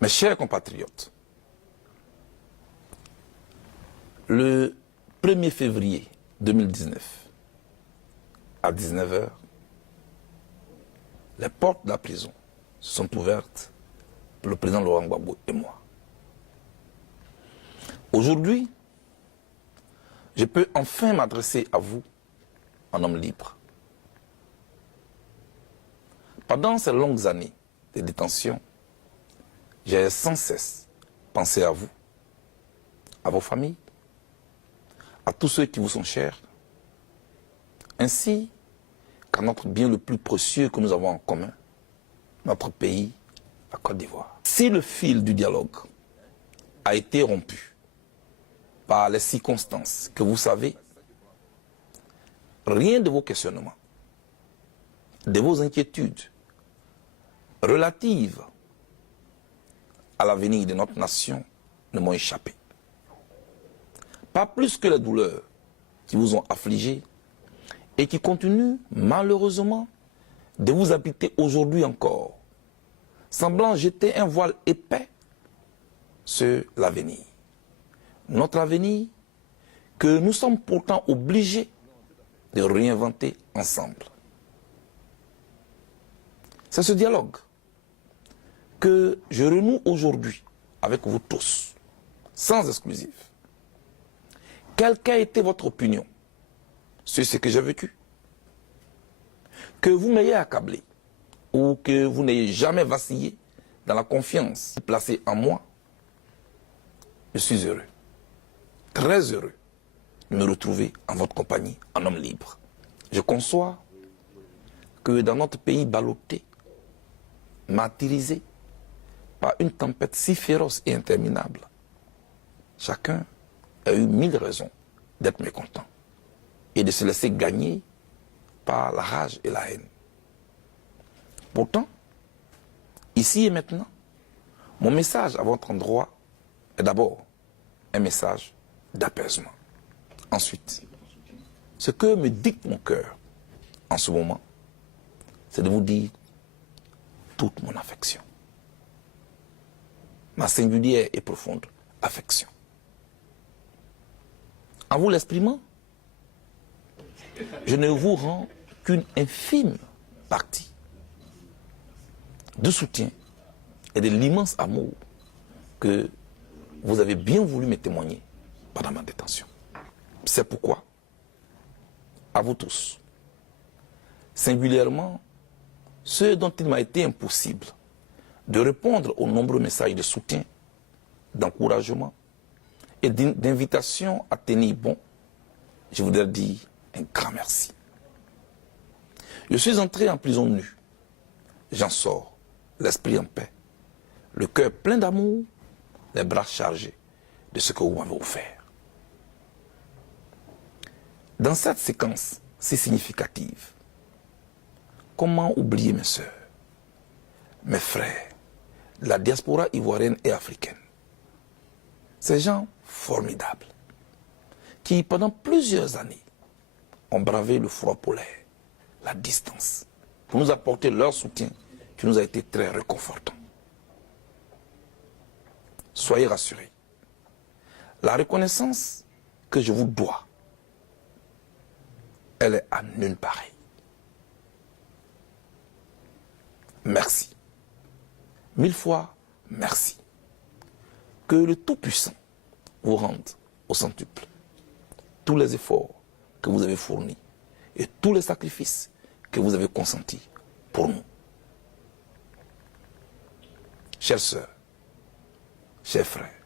Mes chers compatriotes, le 1er février 2019, à 19 h, les portes de la prison sont ouvertes pour le président Laurent Gbagbo et moi. Aujourd'hui, je peux enfin m'adresser à vous en homme libre. Pendant ces longues années de détention, j'ai sans cesse pensé à vous, à vos familles, à tous ceux qui vous sont chers, ainsi qu'à notre bien le plus précieux que nous avons en commun, notre pays, la Côte d'Ivoire. Si le fil du dialogue a été rompu par les circonstances que vous savez, rien de vos questionnements, de vos inquiétudes relatives à l'avenir de notre nation ne m'ont échappé. Pas plus que les douleurs qui vous ont affligé et qui continuent malheureusement de vous habiter aujourd'hui encore, semblant jeter un voile épais sur l'avenir. Notre avenir que nous sommes pourtant obligés de réinventer ensemble. C'est ce dialogue que je renoue aujourd'hui avec vous tous, sans exclusive. Quelle qu'a été votre opinion sur ce que j'ai vécu? Que vous m'ayez accablé ou que vous n'ayez jamais vacillé dans la confiance placée en moi, je suis heureux, très heureux de me retrouver en votre compagnie, en homme libre. Je conçois que dans notre pays ballotté, martyrisé par une tempête si féroce et interminable, chacun a eu 1000 raisons d'être mécontent et de se laisser gagner par la rage et la haine. Pourtant, ici et maintenant, mon message à votre endroit est d'abord un message d'apaisement. Ensuite, ce que me dicte mon cœur en ce moment, c'est de vous dire toute mon affection. Ma singulière et profonde affection. En vous l'exprimant, je ne vous rends qu'une infime partie de soutien et de l'immense amour que vous avez bien voulu me témoigner pendant ma détention. C'est pourquoi, à vous tous, singulièrement ceux dont il m'a été impossible de répondre aux nombreux messages de soutien, d'encouragement et d'invitation à tenir bon, je voudrais dire un grand merci. Je suis entré en prison nue. J'en sors, l'esprit en paix, le cœur plein d'amour, les bras chargés de ce que vous m'avez offert. Dans cette séquence si significative, comment oublier mes sœurs, mes frères, la diaspora ivoirienne et africaine? Ces gens formidables qui, pendant plusieurs années, ont bravé le froid polaire, la distance, pour nous apporter leur soutien qui nous a été très réconfortant. Soyez rassurés. La reconnaissance que je vous dois, elle est à nulle pareille. Merci. 1000 fois merci. Que le Tout-Puissant vous rende au centuple tous les efforts que vous avez fournis et tous les sacrifices que vous avez consentis pour nous. Chères sœurs, chers frères,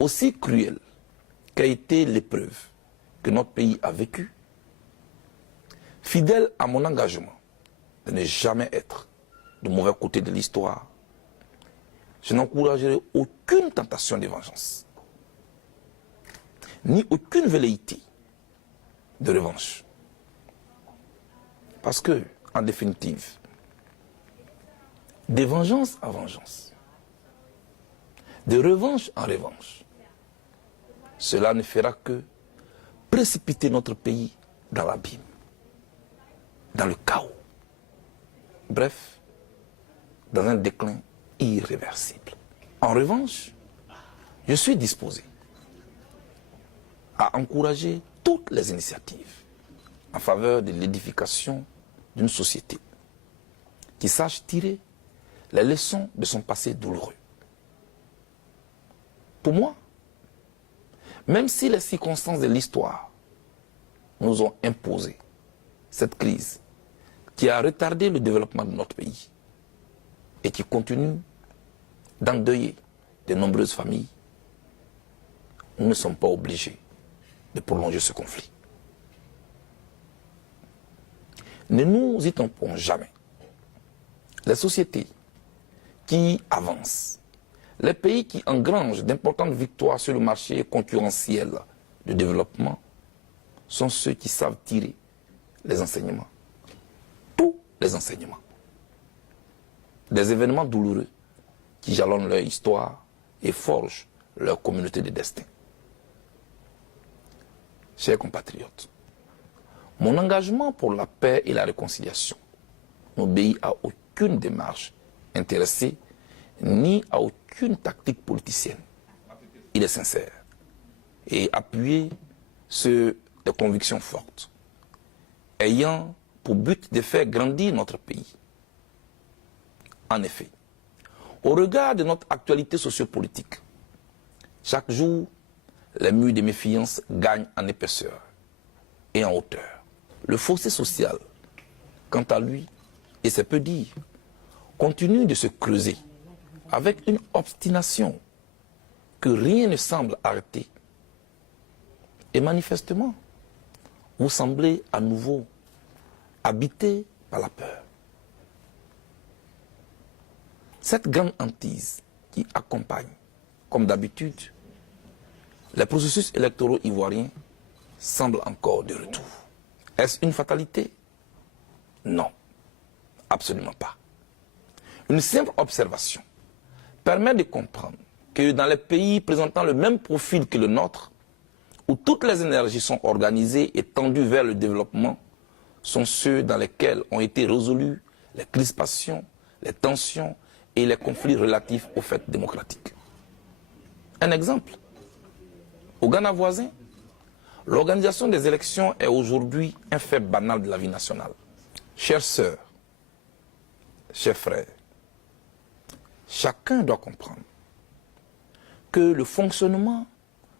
aussi cruelle qu'a été l'épreuve que notre pays a vécue, fidèle à mon engagement de ne jamais être du mauvais côté de l'histoire, je n'encouragerai aucune tentation de vengeance, ni aucune velléité de revanche. Parce que, en définitive, de vengeance en vengeance, de revanche en revanche, cela ne fera que précipiter notre pays dans l'abîme, dans le chaos. Bref, dans un déclin irréversible. En revanche, je suis disposé à encourager toutes les initiatives en faveur de l'édification d'une société qui sache tirer les leçons de son passé douloureux. Pour moi, même si les circonstances de l'histoire nous ont imposé cette crise qui a retardé le développement de notre pays et qui continue d'endeuiller de nombreuses familles, nous ne sommes pas obligés de prolonger ce conflit. Ne nous y trompons jamais. Les sociétés qui avancent, les pays qui engrangent d'importantes victoires sur le marché concurrentiel de développement sont ceux qui savent tirer les enseignements, tous les enseignements, des événements douloureux qui jalonnent leur histoire et forgent leur communauté de destin. Chers compatriotes, mon engagement pour la paix et la réconciliation n'obéit à aucune démarche intéressée ni à aucune tactique politicienne. Il est sincère et appuyé sur des convictions fortes, ayant pour but de faire grandir notre pays. En effet, au regard de notre actualité sociopolitique, chaque jour, les murs de méfiance gagnent en épaisseur et en hauteur. Le fossé social, quant à lui, et c'est peu dire, continue de se creuser avec une obstination que rien ne semble arrêter. Et manifestement, vous semblez à nouveau habité par la peur. Cette grande hantise qui accompagne, comme d'habitude, les processus électoraux ivoiriens semble encore de retour. Est-ce une fatalité? Non, absolument pas. Une simple observation permet de comprendre que dans les pays présentant le même profil que le nôtre, où toutes les énergies sont organisées et tendues vers le développement, sont ceux dans lesquels ont été résolus les crispations, les tensions et les conflits relatifs aux fêtes démocratiques. Un exemple. Au Ghana voisin, l'organisation des élections est aujourd'hui un fait banal de la vie nationale. Chères sœurs, chers frères, chacun doit comprendre que le fonctionnement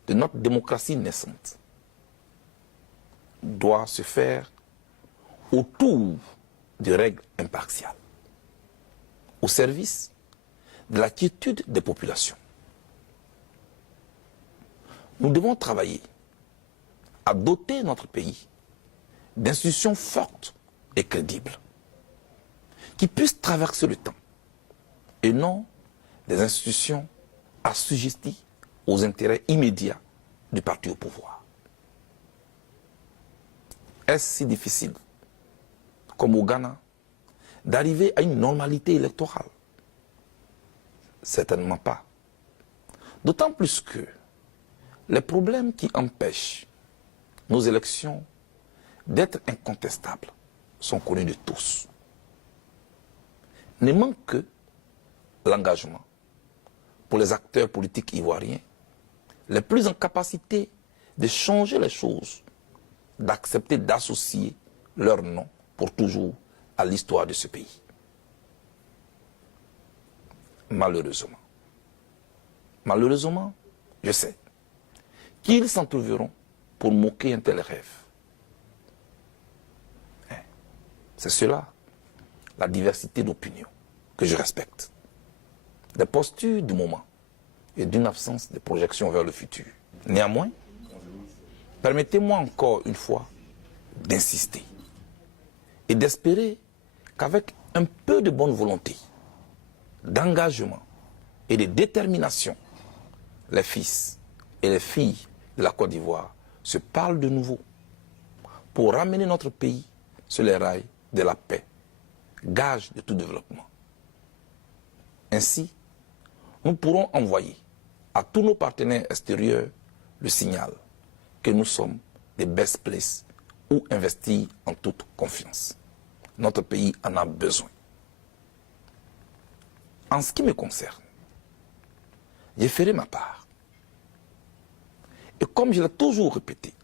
de notre démocratie naissante doit se faire autour de règles impartiales, au service de la quiétude des populations. Nous devons travailler à doter notre pays d'institutions fortes et crédibles qui puissent traverser le temps et non des institutions assujetties aux intérêts immédiats du parti au pouvoir. Est-ce si difficile, comme au Ghana, d'arriver à une normalité électorale? Certainement pas. D'autant plus que les problèmes qui empêchent nos élections d'être incontestables sont connus de tous. Ne manque que l'engagement pour les acteurs politiques ivoiriens les plus en capacité de changer les choses, d'accepter d'associer leur nom pour toujours à l'histoire de ce pays. Malheureusement, je sais qu'ils s'en trouveront pour moquer un tel rêve. C'est cela, la diversité d'opinions que je respecte, des postures du moment et d'une absence de projection vers le futur. Néanmoins, permettez-moi encore une fois d'insister et d'espérer qu'avec un peu de bonne volonté, d'engagement et de détermination, les fils et les filles de la Côte d'Ivoire se parlent de nouveau pour ramener notre pays sur les rails de la paix, gage de tout développement. Ainsi, nous pourrons envoyer à tous nos partenaires extérieurs le signal que nous sommes des best places où investir en toute confiance. Notre pays en a besoin. En ce qui me concerne, je ferai ma part. Et comme je l'ai toujours répété,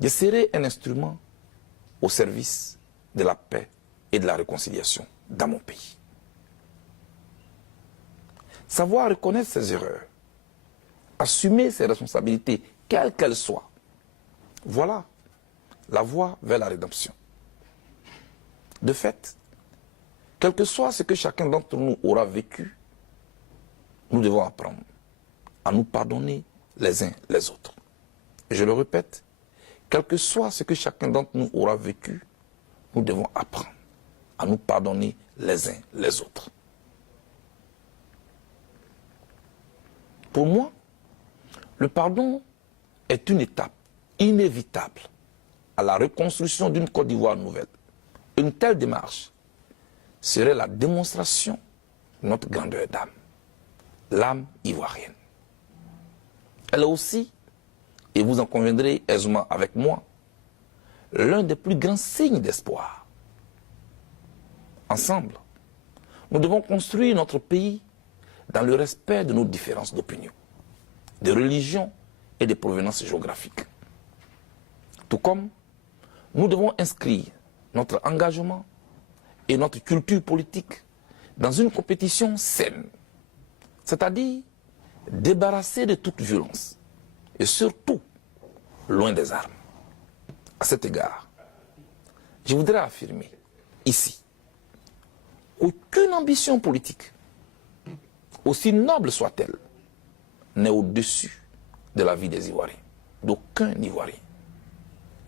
je serai un instrument au service de la paix et de la réconciliation dans mon pays. Savoir reconnaître ses erreurs, assumer ses responsabilités, quelles qu'elles soient, voilà la voie vers la rédemption. De fait, quel que soit ce que chacun d'entre nous aura vécu, nous devons apprendre à nous pardonner les uns les autres. Et je le répète, quel que soit ce que chacun d'entre nous aura vécu, nous devons apprendre à nous pardonner les uns les autres. Pour moi, le pardon est une étape inévitable à la reconstruction d'une Côte d'Ivoire nouvelle. Une telle démarche serait la démonstration de notre grandeur d'âme, l'âme ivoirienne. Elle est aussi, et vous en conviendrez aisément avec moi, l'un des plus grands signes d'espoir. Ensemble, nous devons construire notre pays dans le respect de nos différences d'opinion, de religion et de provenance géographique. Tout comme nous devons inscrire notre engagement et notre culture politique dans une compétition saine, c'est-à-dire débarrassée de toute violence et surtout loin des armes. À cet égard, je voudrais affirmer ici qu'aucune ambition politique, aussi noble soit-elle, n'est au-dessus de la vie des Ivoiriens, d'aucun Ivoirien.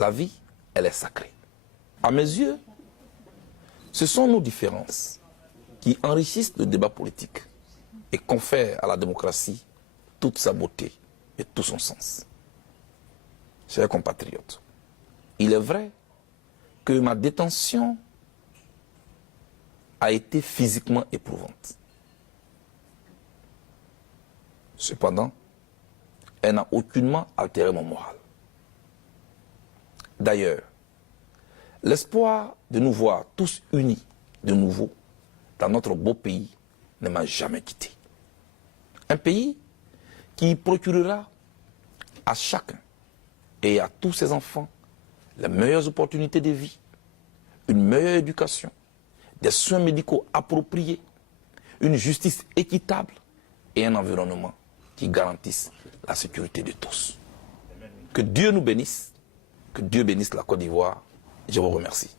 La vie, elle est sacrée. À mes yeux, ce sont nos différences qui enrichissent le débat politique et confèrent à la démocratie toute sa beauté et tout son sens. Chers compatriotes, il est vrai que ma détention a été physiquement éprouvante. Cependant, elle n'a aucunement altéré mon moral. D'ailleurs, l'espoir de nous voir tous unis de nouveau dans notre beau pays ne m'a jamais quitté. Un pays qui procurera à chacun et à tous ses enfants les meilleures opportunités de vie, une meilleure éducation, des soins médicaux appropriés, une justice équitable et un environnement qui garantissent la sécurité de tous. Que Dieu nous bénisse, que Dieu bénisse la Côte d'Ivoire. Je vous remercie.